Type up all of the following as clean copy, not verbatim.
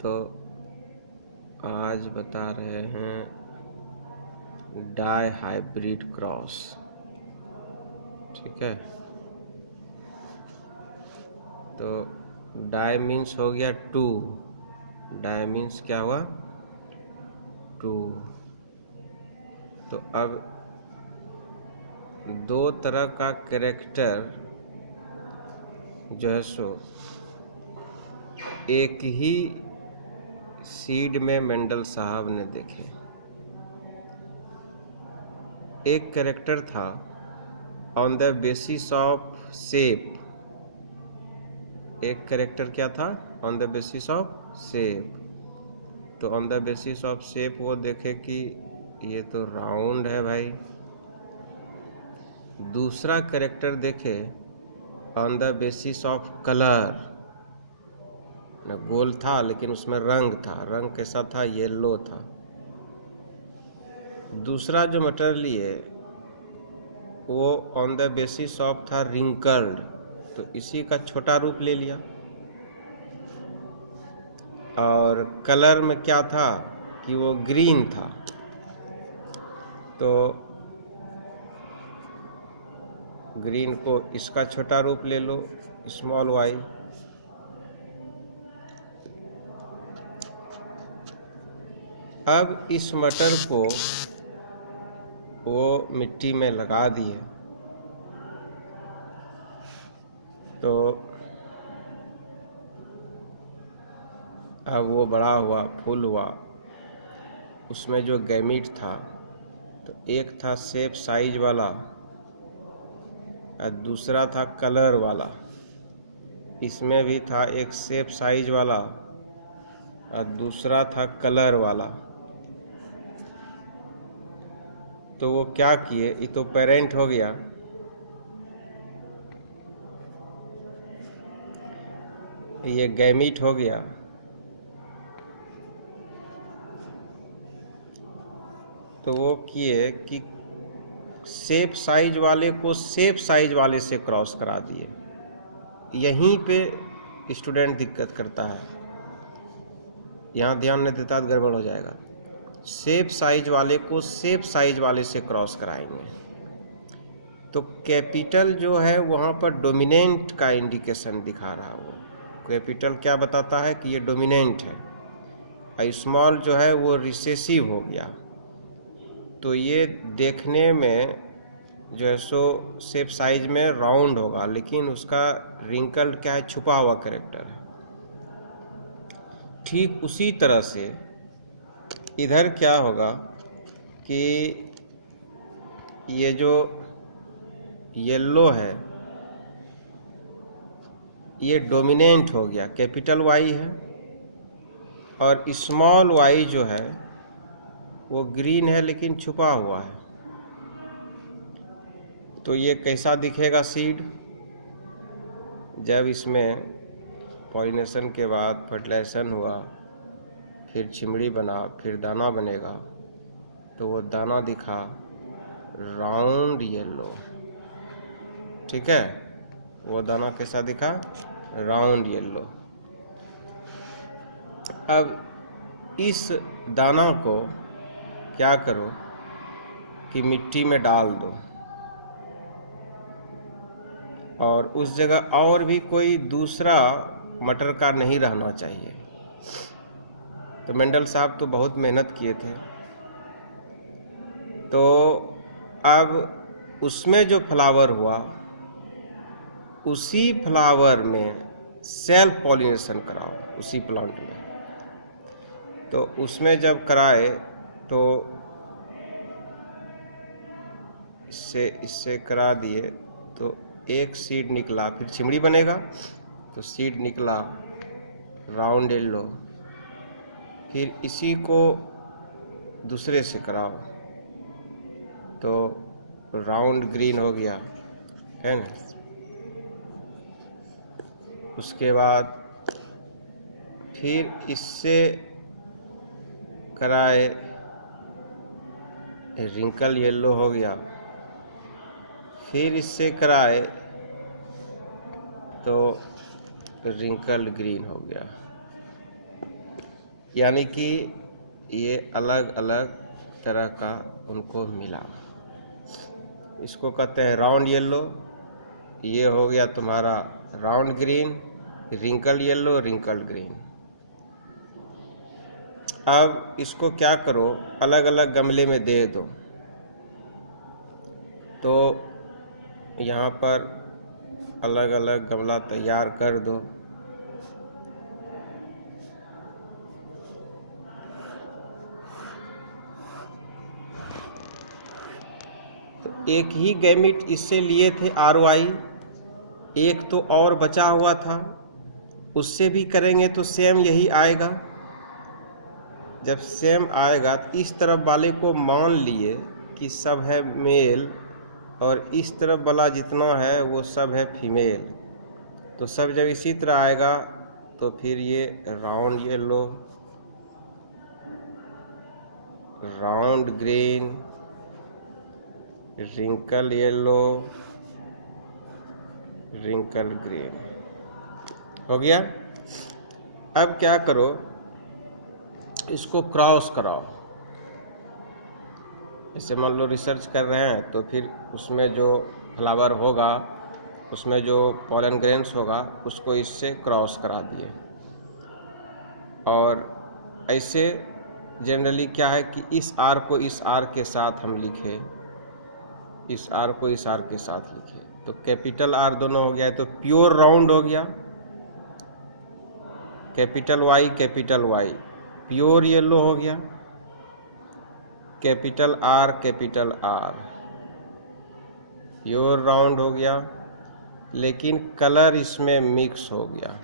तो आज बता रहे हैं डाई हाइब्रिड क्रॉस। ठीक है, तो डाई मीन्स हो गया टू। डाई मीन्स क्या हुआ? टू। तो अब दो तरह का कैरेक्टर जो है सो एक ही सीड में मेंडल साहब ने देखे। एक कैरेक्टर था on the basis of shape. एक कैरेक्टर क्या था? On the basis of shape. तो on the basis of shape वो देखे कि ये तो राउंड है भाई। दूसरा कैरेक्टर देखे on the basis of colour. न गोल था लेकिन उसमें रंग था। रंग कैसा था? येलो था। दूसरा जो मटेरियल लिए वो ऑन द बेसिस ऑफ था रिंकल्ड, तो इसी का छोटा रूप ले लिया। और कलर में क्या था कि वो ग्रीन था, तो ग्रीन को इसका छोटा रूप ले लो, स्मॉल वाई। अब इस मटर को वो मिट्टी में लगा दिए, तो अब वो बड़ा हुआ, फूल हुआ। उसमें जो गैमीट था, तो एक था शेप साइज वाला और दूसरा था कलर वाला। इसमें भी था एक शेप साइज वाला और दूसरा था कलर वाला। तो वो क्या किए, ये तो पेरेंट हो गया, ये गैमीट हो गया। तो वो किए कि शेप साइज वाले को शेप साइज वाले से क्रॉस करा दिए। यहीं पे स्टूडेंट दिक्कत करता है, यहाँ ध्यान नहीं देता तो गड़बड़ हो जाएगा। शेप साइज वाले को शेप साइज वाले से क्रॉस कराएंगे, तो कैपिटल जो है वहाँ पर डोमिनेंट का इंडिकेशन दिखा रहा है। वो कैपिटल क्या बताता है कि ये डोमिनेंट है, और स्मॉल जो है वो रिसेसिव हो गया। तो ये देखने में जो है सो शेप साइज में राउंड होगा, लेकिन उसका रिंकल क्या है? छुपा हुआ कैरेक्टर है। ठीक उसी तरह से इधर क्या होगा कि ये जो येलो है ये डोमिनेंट हो गया, कैपिटल वाई है, और स्मॉल वाई जो है वो ग्रीन है लेकिन छुपा हुआ है। तो ये कैसा दिखेगा सीड? जब इसमें पॉलिनेशन के बाद फर्टिलाइजेशन हुआ, फिर चिमड़ी बना, फिर दाना बनेगा, तो वो दाना दिखा राउंड येलो। ठीक है, वो दाना कैसा दिखा? Round yellow. अब इस दाना को क्या करो कि मिट्टी में डाल दो, और उस जगह और भी कोई दूसरा मटर का नहीं रहना चाहिए। तो मेंडल साहब तो बहुत मेहनत किए थे। तो अब उसमें जो फ्लावर हुआ उसी फ्लावर में सेल्फ पॉलिनेशन कराओ उसी प्लांट में। तो उसमें जब कराए तो इससे करा दिए, तो एक सीड निकला, फिर चिमड़ी बनेगा, तो सीड निकला राउंड येलो। फिर इसी को दूसरे से कराओ तो राउंड ग्रीन हो गया, है ना। उसके बाद फिर इससे कराए, रिंकल येलो हो गया। फिर इससे कराए तो रिंकल ग्रीन हो गया। यानी कि ये अलग अलग तरह का उनको मिला। इसको कहते हैं राउंड येलो, ये हो गया तुम्हारा round green, wrinkle yellow, wrinkle green. अब इसको क्या करो, अलग अलग गमले में दे दो। तो यहाँ पर अलग अलग गमला तैयार कर दो। तो एक ही गैमिट इससे लिए थे RY, एक तो और बचा हुआ था, उससे भी करेंगे तो सेम यही आएगा। जब सेम आएगा तो इस तरफ वाले को मान लिए कि सब है मेल, और इस तरफ वाला जितना है वो सब है फीमेल। तो सब जब इसी तरह आएगा तो फिर ये round yellow, round green, wrinkle yellow, wrinkle green हो गया। अब क्या करो, इसको क्रॉस कराओ। जैसे मान लो रिसर्च कर रहे हैं तो फिर उसमें जो फ्लावर होगा, उसमें जो पॉलन ग्रेन्स होगा, उसको इससे क्रॉस करा दिए। और ऐसे जनरली क्या है कि इस आर को इस आर के साथ हम लिखें, इस आर को इस आर के साथ लिखें, तो कैपिटल आर दोनों हो गया है, तो प्योर राउंड हो गया। Capital Y, capital Y, pure yellow हो गया। Capital R, capital R, pure round हो गया। लेकिन कलर इसमें मिक्स हो गया।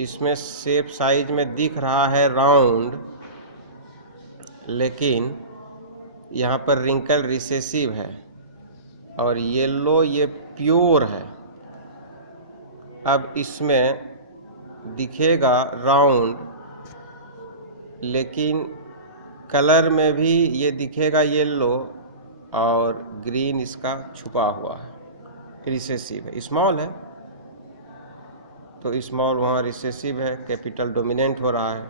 इसमें शेप साइज में दिख रहा है राउंड, लेकिन यहाँ पर रिंकल रिसेसिव है, और येलो ये प्योर है। अब इसमें दिखेगा राउंड, लेकिन कलर में भी ये दिखेगा येलो, और ग्रीन इसका छुपा हुआ है, रिसेसिव है, स्मॉल है। तो स्मॉल वहाँ रिसेसिव है, कैपिटल डोमिनेंट हो रहा है।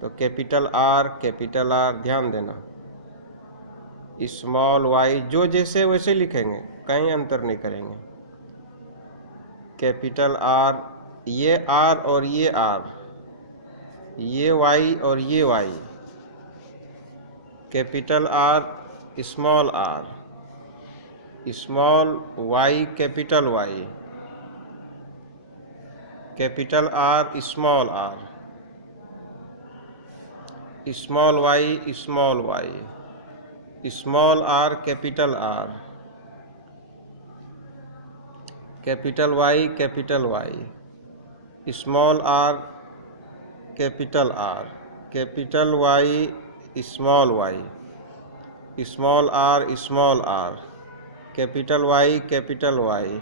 तो कैपिटल आर, कैपिटल आर, ध्यान देना, स्मॉल वाई जो जैसे वैसे लिखेंगे, कहीं अंतर नहीं करेंगे। कैपिटल आर, ये आर और ये आर, ये वाई और ये Y. Capital R, small R, small Y, capital Y, capital R, small R, small Y, small Y, small R, capital R, capital Y, capital Y, small R, capital R, capital Y, small Y, small R, small R, capital Y, capital Y,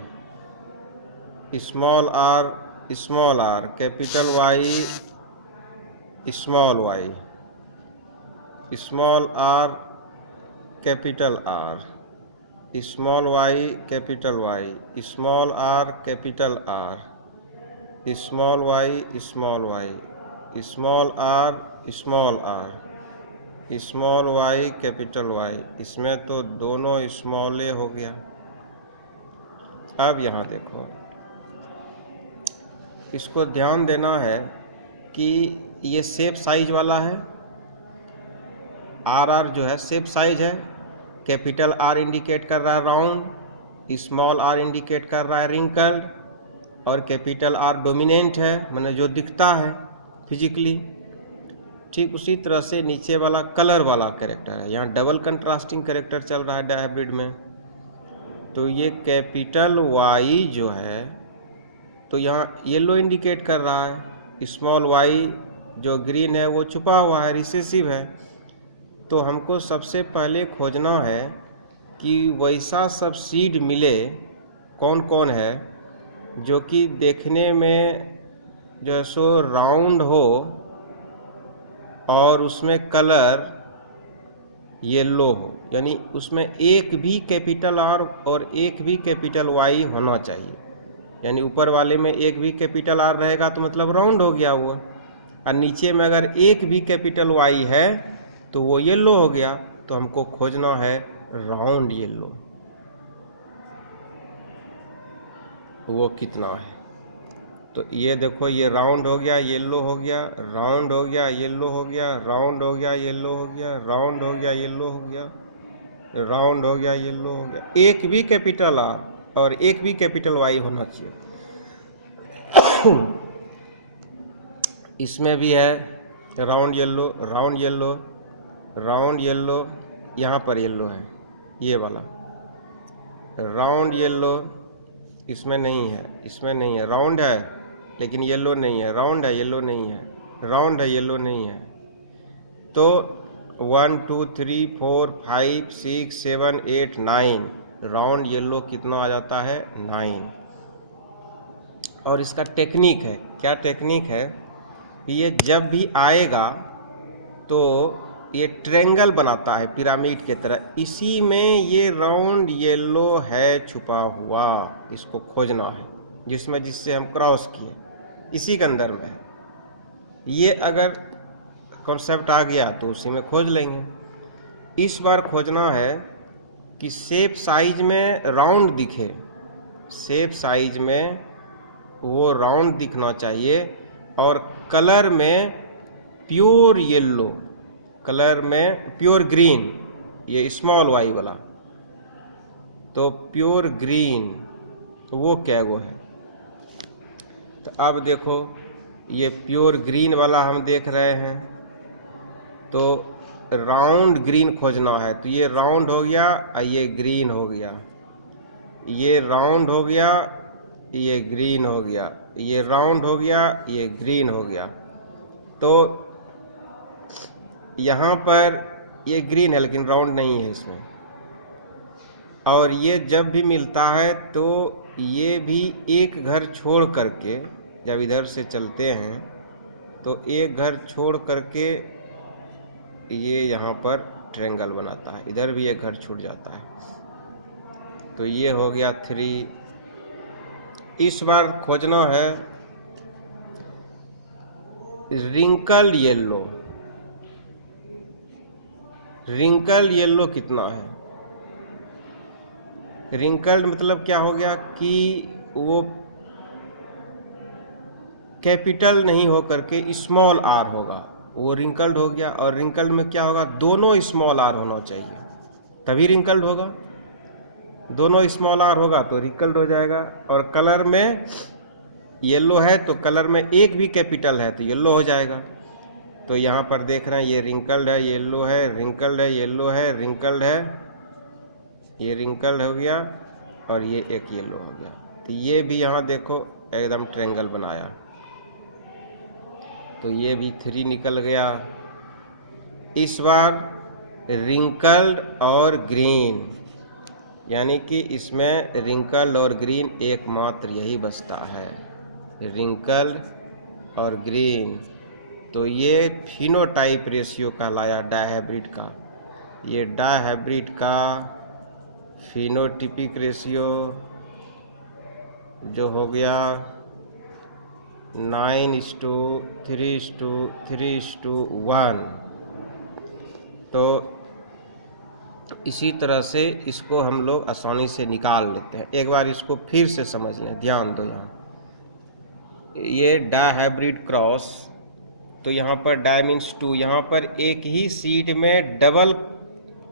small R, small R, capital Y, small Y, small R, capital R, small Y, capital Y, small R, capital R, small Y, small Y, small R, small R, small Y, capital Y. इसमें तो दोनों small e हो गया। अब यहाँ देखो, इसको ध्यान देना है कि ये शेप साइज वाला है, आर आर जो है शेप साइज है। कैपिटल आर इंडिकेट कर रहा है राउंड, स्मॉल आर इंडिकेट कर रहा है रिंकल्ड, और कैपिटल आर डोमिनेंट है, माने जो दिखता है फिजिकली। ठीक उसी तरह से नीचे वाला कलर वाला कैरेक्टर है। यहाँ डबल कंट्रास्टिंग कैरेक्टर चल रहा है डायहाइब्रिड में। तो ये कैपिटल वाई जो है, तो यहाँ येलो इंडिकेट कर रहा है, स्मॉल वाई जो ग्रीन है वो छुपा हुआ है, रिसेसिव है। तो हमको सबसे पहले खोजना है कि वैसा सब सीड मिले कौन कौन है जो कि देखने में जो है सो राउंड हो और उसमें कलर येलो हो, यानी उसमें एक भी कैपिटल आर और एक भी कैपिटल वाई होना चाहिए। यानी ऊपर वाले में एक भी कैपिटल आर रहेगा तो मतलब राउंड हो गया वो, और नीचे में अगर एक भी कैपिटल वाई है तो वो येलो हो गया। तो हमको खोजना है राउंड येलो, वो कितना है। तो ये देखो, ये राउंड हो गया, येलो हो गया, राउंड हो गया, येलो हो गया, राउंड हो गया, येलो हो गया, राउंड हो गया, येलो हो गया, राउंड हो गया, येलो हो गया। एक भी कैपिटल आर और एक भी कैपिटल वाई होना चाहिए। इसमें भी है round yellow, round yellow, round yellow, यहाँ पर येलो है, ये वाला राउंड येलो। इसमें नहीं है, इसमें नहीं है, राउंड है लेकिन येलो नहीं है, राउंड है येलो नहीं है, राउंड है येलो नहीं है। तो 1 2 3 4 5 6 7 8 9 राउंड येलो कितना आ जाता है 9। और इसका टेक्निक है, क्या टेक्निक है, ये जब भी आएगा तो ये ट्रेंगल बनाता है पिरामिड के तरह। इसी में ये राउंड येलो है छुपा हुआ, इसको खोजना है, जिससे हम क्रॉस किए, इसी के अंदर में है। ये अगर कॉन्सेप्ट आ गया तो उसी में खोज लेंगे। इस बार खोजना है कि शेप साइज में राउंड दिखे, शेप साइज में वो राउंड दिखना चाहिए, और कलर में प्योर येलो, कलर में प्योर ग्रीन, ये स्मॉल वाई वाला, तो प्योर ग्रीन वो क्या वो है। तो अब देखो, ये प्योर ग्रीन वाला हम देख रहे हैं, तो राउंड ग्रीन खोजना है। तो ये राउंड हो गया और ये ग्रीन हो गया, ये राउंड हो गया, ये ग्रीन हो गया, ये राउंड हो गया, ये ग्रीन हो गया। तो यहाँ पर ये ग्रीन है लेकिन राउंड नहीं है इसमें। और ये जब भी मिलता है तो ये भी एक घर छोड़ करके, जब इधर से चलते हैं तो एक घर छोड़ करके ये यहाँ पर ट्रायंगल बनाता है, इधर भी एक घर छूट जाता है। तो ये हो गया 3। इस बार खोजना है रिंकल्ड येलो। रिंकल्ड येलो कितना है, रिंकल्ड मतलब क्या हो गया कि वो कैपिटल नहीं हो करके स्मॉल आर होगा, वो रिंकल्ड हो गया। और रिंकल्ड में क्या होगा, दोनों स्मॉल आर होना चाहिए तभी रिंकल्ड होगा, दोनों स्मॉल आर होगा तो रिंकल्ड हो जाएगा। और कलर में येलो है तो कलर में एक भी कैपिटल है तो येलो हो जाएगा। तो यहाँ पर देख रहे हैं ये रिंकल्ड है, येलो है, रिंकल्ड है, येलो है, रिंकल्ड है, ये रिंकल्ड हो गया और ये एक येलो हो गया। तो ये भी यहाँ देखो एकदम ट्रायंगल बनाया, तो ये भी 3 निकल गया। इस बार रिंकल्ड और ग्रीन, यानी कि इसमें रिंकल्ड और ग्रीन एकमात्र यही बचता है, रिंकल्ड और ग्रीन। तो ये फिनोटाइप रेशियो कहलाया डायहाइब्रिड का। ये डायहाइब्रिड का फिनोटिपिक रेशियो जो हो गया 9:3:3:1। तो इसी तरह से इसको हम लोग आसानी से निकाल लेते हैं। एक बार इसको फिर से समझ लें, ध्यान दो। यहाँ ये डायहाइब्रिड क्रॉस, तो यहाँ पर डाय मीन्स 2, यहाँ पर एक ही सीड में डबल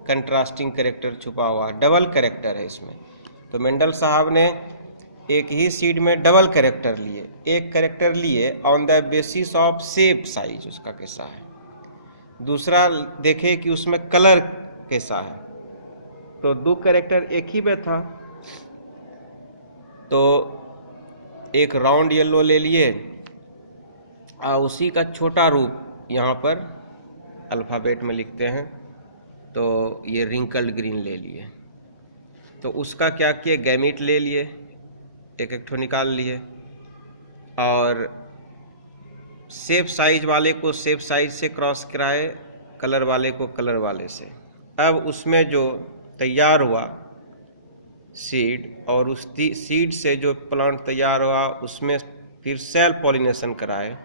कंट्रास्टिंग कैरेक्टर छुपा हुआ, डबल कैरेक्टर है इसमें। तो मेंडल साहब ने एक ही सीड में डबल कैरेक्टर लिए, एक कैरेक्टर लिए on the basis of shape size उसका कैसा है, दूसरा देखे कि उसमें कलर कैसा है। तो 2 कैरेक्टर एक ही में था, तो एक राउंड येलो ले लिए और उसी का छोटा रूप यहाँ पर अल्फ़ाबेट में लिखते हैं, तो ये रिंकल्ड ग्रीन ले लिए। तो उसका क्या किए, गैमीट ले लिए, एक एक ठो निकाल लिए, और शेप साइज वाले को शेप साइज से क्रॉस कराए, कलर वाले को कलर वाले से। अब उसमें जो तैयार हुआ सीड, और उस सीड से जो प्लांट तैयार हुआ उसमें फिर सेल्फ पॉलिनेशन कराए,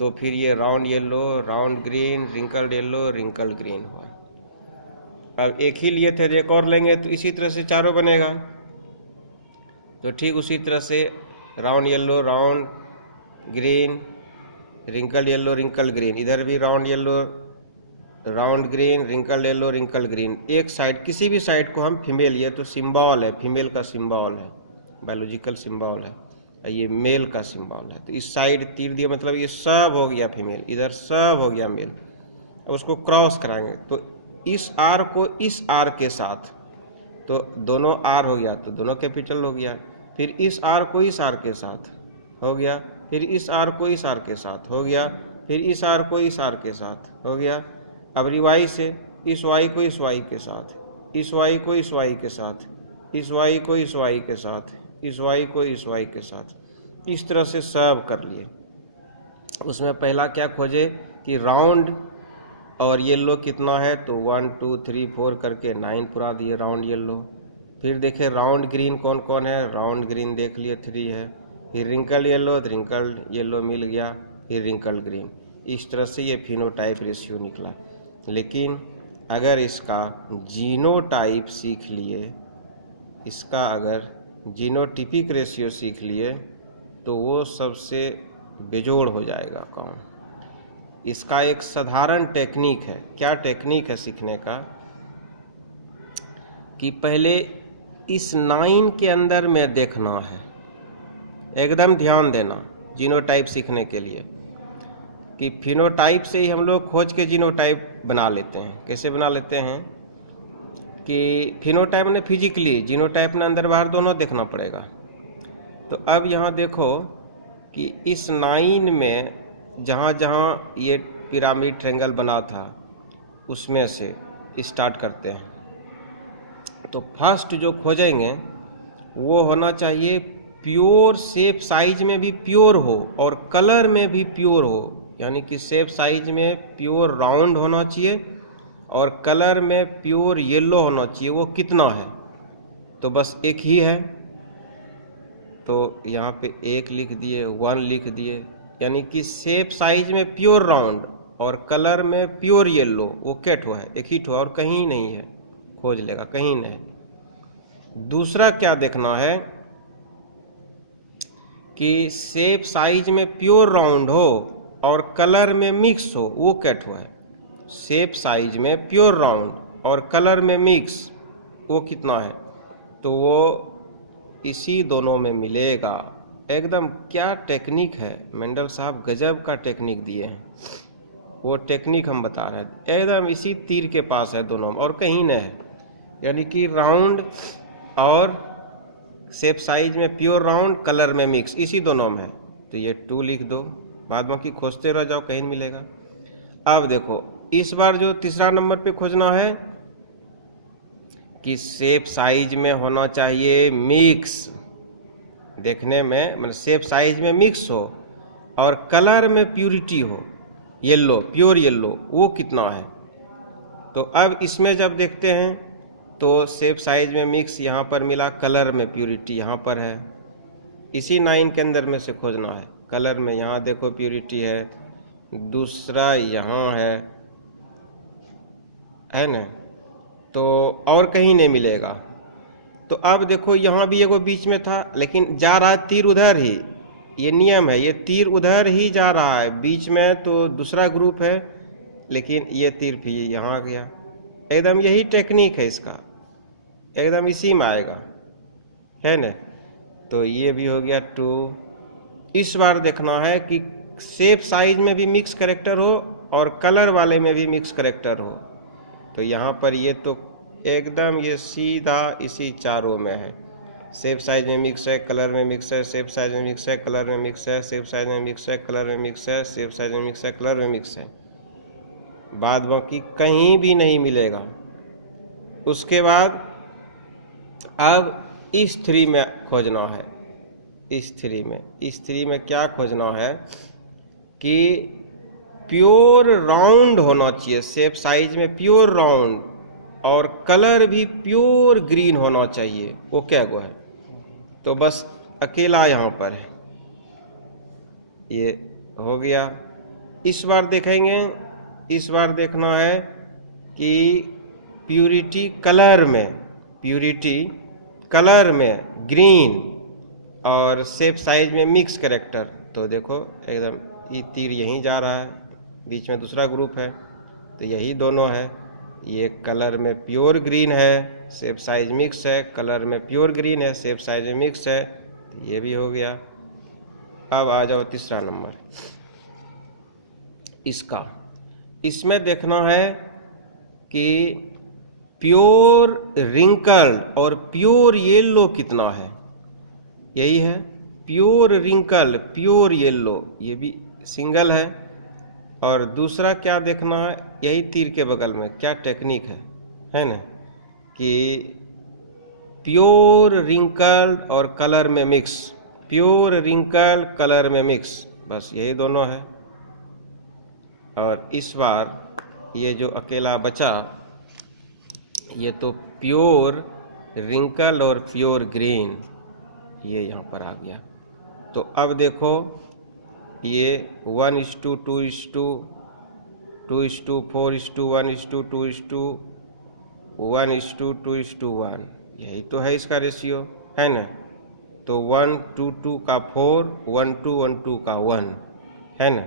तो फिर ये round yellow, round green, wrinkled yellow, wrinkled green हुआ। अब एक ही लिए थे, एक और लेंगे तो इसी तरह से चारों बनेगा। तो ठीक उसी तरह से round yellow, round green, wrinkled yellow, wrinkled green, इधर भी round yellow, round green, wrinkled yellow, wrinkled green. एक साइड, किसी भी साइड को हम फीमेल, ये तो सिंबल है, फीमेल का सिंबल है, बायोलॉजिकल सिंबल है, ये मेल का सिंबल है। तो इस साइड तीर दिया, मतलब ये सब हो गया फीमेल, इधर सब हो गया मेल। अब उसको क्रॉस कराएंगे तो इस आर को इस आर के साथ, तो दोनों आर हो गया तो दोनों कैपिटल हो गया। फिर इस आर को इस आर के साथ हो गया, फिर इस आर को इस आर के साथ हो गया, फिर इस आर को इस आर के साथ हो गया। अब रिवाई से इस वाई को इस वाई के साथ, इस वाई को इस वाई के साथ, इस वाई को इस वाई के साथ, इस वाई को इस वाई के साथ, इस तरह से सब कर लिए। उसमें पहला क्या खोजे कि राउंड और येलो कितना है, तो 1 2 3 4 करके 9 पुरा दिए राउंड येलो। फिर देखे राउंड ग्रीन कौन कौन है, राउंड ग्रीन देख लिए 3 है। फिर रिंकल्ड येलो, तो रिंकल्ड येलो मिल गया, फिर रिंकल्ड ग्रीन। इस तरह से ये फिनोटाइप रेशियो निकला। लेकिन अगर इसका जीनोटाइप सीख लिए, इसका अगर जीनोटिपिक रेशियो सीख लिए तो वो सबसे बेजोड़ हो जाएगा काम। इसका एक साधारण टेक्निक है। क्या टेक्निक है सीखने का, कि पहले इस 9 के अंदर में देखना है, एकदम ध्यान देना जीनोटाइप सीखने के लिए, कि फिनोटाइप से ही हम लोग खोज के जीनोटाइप बना लेते हैं। कैसे बना लेते हैं कि फिनोटाइप ने फिजिकली, जीनोटाइप ने अंदर बाहर दोनों देखना पड़ेगा। तो अब यहाँ देखो कि इस 9 में जहाँ जहाँ ये पिरामिड ट्रायंगल बना था उसमें से स्टार्ट करते हैं। तो फर्स्ट जो खोजेंगे वो होना चाहिए प्योर, शेप साइज में भी प्योर हो और कलर में भी प्योर हो। यानी कि शेप साइज में प्योर राउंड होना चाहिए और कलर में प्योर येलो होना चाहिए। वो कितना है, तो बस एक ही है, तो यहाँ पे 1 लिख दिए, 1 लिख दिए। यानी कि शेप साइज में प्योर राउंड और कलर में प्योर येलो, वो क्या ठो है, एक ही ठो और कहीं नहीं है, खोज लेगा कहीं नहीं। दूसरा क्या देखना है कि शेप साइज में प्योर राउंड हो और कलर में मिक्स हो, वो क्या ठो है। शेप साइज में प्योर राउंड और कलर में मिक्स, वो कितना है, तो वो इसी दोनों में मिलेगा। एकदम क्या टेक्निक है, मेंडल साहब गजब का टेक्निक दिए हैं। वो टेक्निक हम बता रहे हैं, एकदम इसी तीर के पास है दोनों में और कहीं नहीं है। यानी कि राउंड और शेप साइज में प्योर राउंड, कलर में मिक्स, इसी दोनों में है। तो ये 2 लिख दो, बाद बाकी खोजते रह जाओ, कहीं मिलेगा। अब देखो इस बार जो तीसरा नंबर पे खोजना है कि शेप साइज में होना चाहिए मिक्स, देखने में मतलब शेप साइज में मिक्स हो और कलर में प्यूरिटी हो, येलो, प्योर येलो, वो कितना है। तो अब इसमें जब देखते हैं तो शेप साइज में मिक्स यहाँ पर मिला, कलर में प्यूरिटी यहाँ पर है। इसी 9 के अंदर में से खोजना है। कलर में यहाँ देखो प्यूरिटी है, दूसरा यहाँ है ना, तो और कहीं नहीं मिलेगा। तो अब देखो यहाँ भी एगो बीच में था, लेकिन जा रहा है तीर उधर ही, ये नियम है, ये तीर उधर ही जा रहा है। बीच में तो दूसरा ग्रुप है, लेकिन ये तीर भी यहाँ गया। एकदम यही टेक्निक है इसका, एकदम इसी में आएगा, है ना। तो ये भी हो गया 2। इस बार देखना है कि शेप साइज में भी मिक्स कैरेक्टर हो और कलर वाले में भी मिक्स कैरेक्टर हो। तो यहाँ पर ये तो एकदम ये सीधा इसी चारों में है। शेप साइज में मिक्स है, कलर में मिक्स है, शेप साइज में मिक्स है, कलर में मिक्स है, शेप साइज में मिक्स है, कलर में मिक्स है, शेप साइज में मिक्स है, कलर में मिक्स है, बाद बाकी कहीं भी नहीं मिलेगा। उसके बाद अब इस 3 में खोजना है। इस 3 में क्या खोजना है कि प्योर राउंड होना चाहिए, शेप साइज में प्योर राउंड और कलर भी प्योर ग्रीन होना चाहिए। वो क्या गो है, तो बस अकेला यहाँ पर है, ये हो गया। इस बार देखेंगे, इस बार देखना है कि प्यूरिटी कलर में ग्रीन और शेप साइज में मिक्स कैरेक्टर। तो देखो एकदम ये तीर यहीं जा रहा है, बीच में दूसरा ग्रुप है, तो यही दोनों है। ये कलर में प्योर ग्रीन है, शेप साइज मिक्स है, कलर में प्योर ग्रीन है, शेप साइज में मिक्स है, तो ये भी हो गया। अब आ जाओ तीसरा नंबर इसका। इसमें देखना है कि प्योर रिंकल्ड और प्योर येलो कितना है। यही है प्योर रिंकल, प्योर येलो, ये भी सिंगल है। और दूसरा क्या देखना है, यही तीर के बगल में क्या टेक्निक है ना, कि प्योर रिंकल और कलर में मिक्स, प्योर रिंकल कलर में मिक्स, बस यही दोनों है। और इस बार ये जो अकेला बचा ये तो प्योर रिंकल और प्योर ग्रीन, ये यहाँ पर आ गया। तो अब देखो ये 1:2:2:4:1:2:1:2:1, यही तो है इसका रेशियो, है ना। तो 1:2:2 का 4, 1:2:1:2 का 1, है ना।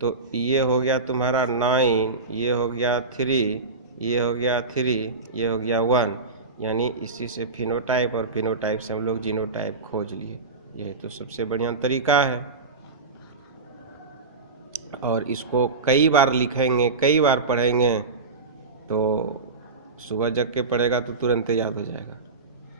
तो ये हो गया तुम्हारा 9, ये हो गया 3, ये हो गया 3, ये हो गया 1। यानी इसी से फिनोटाइप और फिनोटाइप से हम लोग जीनोटाइप खोज लिए। यही तो सबसे बढ़िया तरीका है। और इसको कई बार लिखेंगे, कई बार पढ़ेंगे, तो सुबह जग के पढ़ेगा तो तुरंत याद हो जाएगा।